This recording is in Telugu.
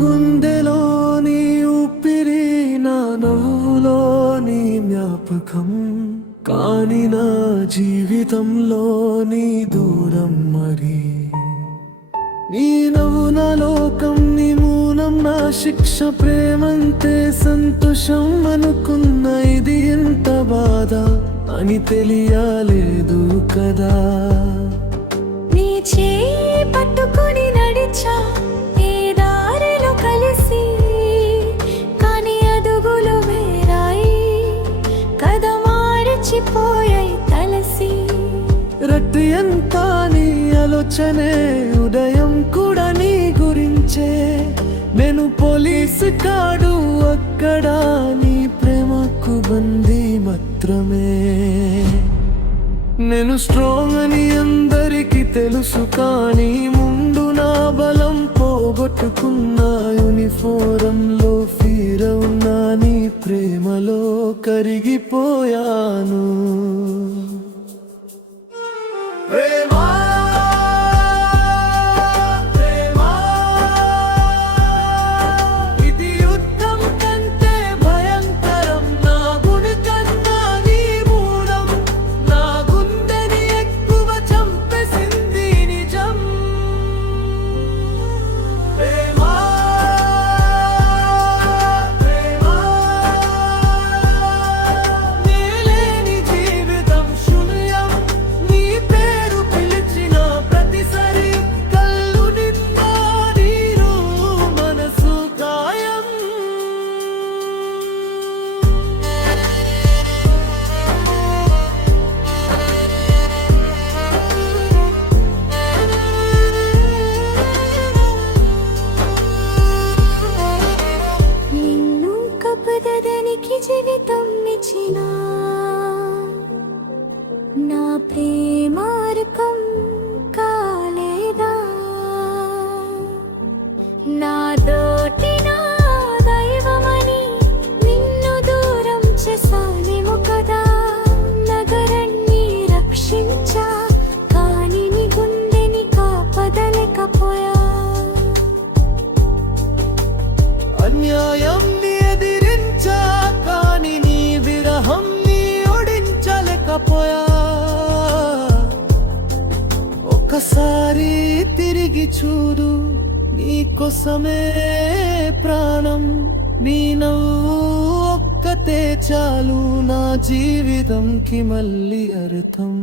గుండెలోని ఊపిరి, నా నవ్వులోని జ్ఞాపకం, కాని నా జీవితంలోని దూరం మరి. నీ నవ్వు నా లోకం, నీ మౌనం నా శిక్ష, ప్రేమంతే సంతోషం అనుకున్న ఇది ఎంత బాధ అని తెలియలేదు కదా. నీ చేయి పట్టుకొని నడిచా ఏ దారిలో కలిసి, కానీ అదుగులు వేరాయి కథ మార్చిపోయాయి తలసి. రట్టి ఎంత నీ ఆలోచనే, ఉదయం కూడా నీ గురించే. నేను పోలీసు కాడు అక్కడ, నీ ప్రేమకు బందీ మాత్రమే. నేను స్ట్రాంగ్ అని అందరికీ తెలుసు, కానీ ముందు నా బలం పోగొట్టుకున్న. యూనిఫారంలో ఫీర్ అవునా, నీ ప్రేమలో కరిగిపోయాను. ప్రేమా జీవితం ఇచ్చిన నా ప్రేమార్పం కాలేదా. నా తోటి నా దైవమని నిన్ను దూరం చేసానేమో కదా. నగరాన్ని రక్షించా, కానీ నీ గుండెని కాపదలేకపోయా. అన్యాయం ఒక్కసారి తిరిగి చూడు, నీకోసమే ప్రాణం. నీ నవ్వు ఒక్కతే చాలు నా జీవితంకి మళ్ళీ అర్థం.